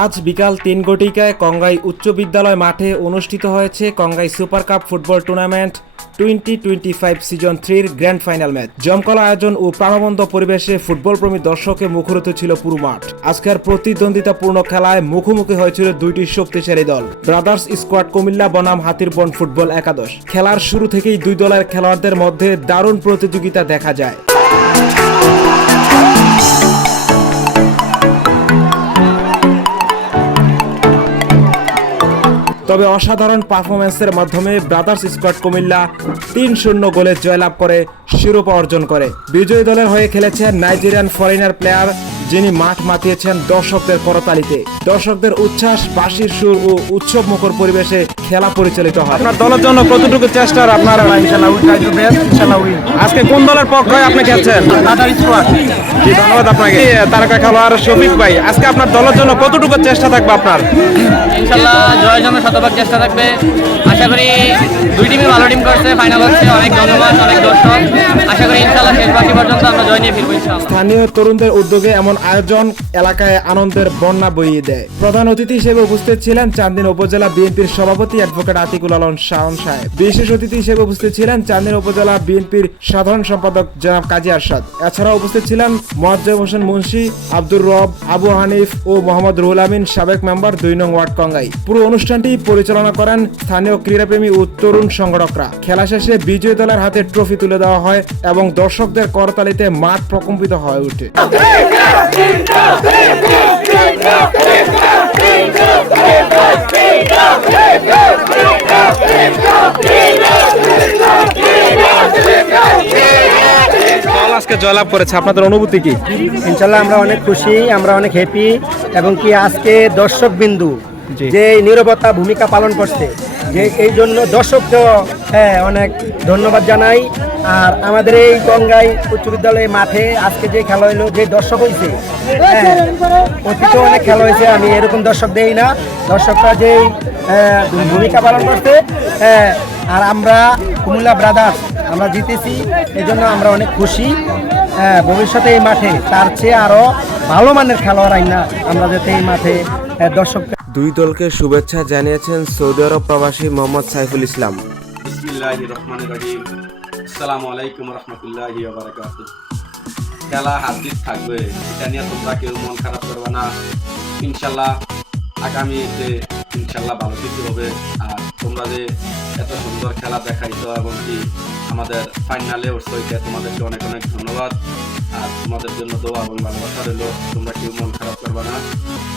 আজ বিকাল ৩ ঘটিকায় কংগাই উচ্চ বিদ্যালয় মাঠে অনুষ্ঠিত হয়েছে Kangai super cup football tournament 2025 season 3-র গ্র্যান্ড ফাইনাল ম্যাচ। জমকালো আয়োজন ও প্রাণবন্ত পরিবেশে ফুটবল প্রেমী দর্শকে মুখরিত ছিল পুরো মাঠ। আজকের প্রতিদ্বন্দ্বিতাপূর্ণ খেলায় মুখোমুখি হয়েছিল দুইটি শক্তিশালী দল, ব্রাদার্স স্কোয়াড কুমিল্লা বনাম হাতিরবন ফুটবল একাদশ। খেলার শুরু থেকেই দুই দলের খেলোয়াড়দের মধ্যে দারুণ প্রতিযোগিতা দেখা যায়। তবে অসাধারণ পারফরম্যান্সের মাধ্যমে ব্রাদার্স স্কোয়াড কুমিল্লা ৩-০ গোলে জয়লাভ করে শিরোপা অর্জন করে। বিজয়ী দলের হয়ে খেলেছেন নাইজেরিয়ান ফরেনার প্লেয়ার, যিনি মাঠ মাতিয়েছেন দর্শকদের করতালিতে। দর্শকদের উচ্ছ্বাস, বাঁশির সুর ও উৎসব মুখর পরিবেশে খেলা পরিচালিত হয়। আপনার দলের জন্য কতটুকু চেষ্টা আপনার? আজকে কোন দলের পক্ষে আপনি খেলছেন? ধন্যবাদ আপনাকে। তারকা খেলোয়াড় শফিক ভাই, আজকে আপনার দলের জন্য কতটুকু চেষ্টা থাকবে আপনার? ইনশাল্লাহ জয়ের জন্য শতভাগ চেষ্টা থাকবে। আশা করি দুই টিমই ভালো টিম করছে, ফাইনাল হচ্ছে, অনেক জনগণ, অনেক দর্শক। আশা করি ইনশাল্লাহ শেষ বাকি পর্যন্ত আমরা জয় নিয়ে ফিরবো ইনশাল্লাহ। স্থানীয় তরুণদের উদ্যোগে এমন আয়োজন এলাকায় আনন্দের বন্যা বইয়ে দেয়। প্রধান অতিথি হিসেবে উপস্থিত ছিলেন চান্দিনা উপজেলা বিএনপির সভাপতি অ্যাডভোকেট আতিকুল আলম শাওন সাহেব। বিশেষ অতিথি হিসেবে উপস্থিত ছিলেন চান্দিনা উপজেলা বিএনপির সাধারণ সম্পাদক জনাব কাজী আরশাদ। এছাড়াও উপস্থিত ছিলেন মোয়াজ্জেম হোসেন মুন্সি, আব্দুর রব, আবু হানিফ ও মোহাম্মদ রুহুল আমিন, সাবেক মেম্বার ২ নং ওয়ার্ড কংগাই। পুরো অনুষ্ঠানটি পরিচালনা করেন স্থানীয় ক্রীড়াপ্রেমী ও তরুণ সংগঠকরা। খেলা শেষে বিজয়ী দলের হাতে ট্রফি তুলে দেওয়া হয় এবং দর্শকদের করতালিতে মাঠ প্রকম্পিত হয়ে ওঠে। আজকে জয়লাভ করেছে, আপনাদের অনুভূতি কি? ইনশাল্লাহ আমরা অনেক খুশি, আমরা অনেক হ্যাপি, এবং কি আজকে দর্শক বিন্দু যে নীরবতা ভূমিকা পালন করছে, যে এই জন্য দর্শককেও অনেক ধন্যবাদ জানাই। আর আমাদের এই গঙ্গাই উচ্চ বিদ্যালয় মাঠে আজকে যে খেলা হইলো, যে দর্শক হয়েছে, অতীতে অনেক খেলা হয়েছে, আমি এরকম দর্শক দেই না। দর্শকরা যে ভূমিকা পালন করছে, আর আমরা কুমিল্লা ব্রাদার্স আমরা জিতেছি, এই জন্য আমরা অনেক খুশি। ভবিষ্যতে এই মাঠে তার চেয়ে আরো ভালো মানের খেলোয়াড় আইনা আমরা যাতে এই মাঠে দর্শক। দুই দলকে শুভেচ্ছা জানিয়েছেন সৌদি আরব প্রবাসী মোহাম্মদ সাইফুল ইসলাম। বিসমিল্লাহির রহমানির রহিম। আসসালামু আলাইকুম রহমতুল্লাহি ওয়া বারাকাতুহু। খেলা হাজির থাকবে, এটা নিয়ে তোমরা কেউ মন খারাপ করবে না। ইনশাল্লাহ আগামীতে ইনশাল্লাহ ভালো কিছু হবে। আর তোমরা যে এত সুন্দর খেলা দেখাইছো এবং কি আমাদের ফাইনালে উঠছো, তোমাদেরকে অনেক অনেক ধন্যবাদ। আর তোমাদের জন্য দোয়া এবং ভালোবাসা রইল। তোমরা কেউ মন খারাপ করবে না,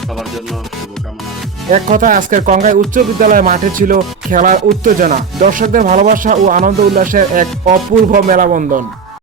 সবার জন্য শুভকামনা। এক কথায় আজকের কংগাই উচ্চ বিদ্যালয় মাঠে ছিল খেলার উত্তেজনা, দর্শকদের ভালোবাসা ও আনন্দ উল্লাসের এক অপূর্ব মেলাবন্ধন।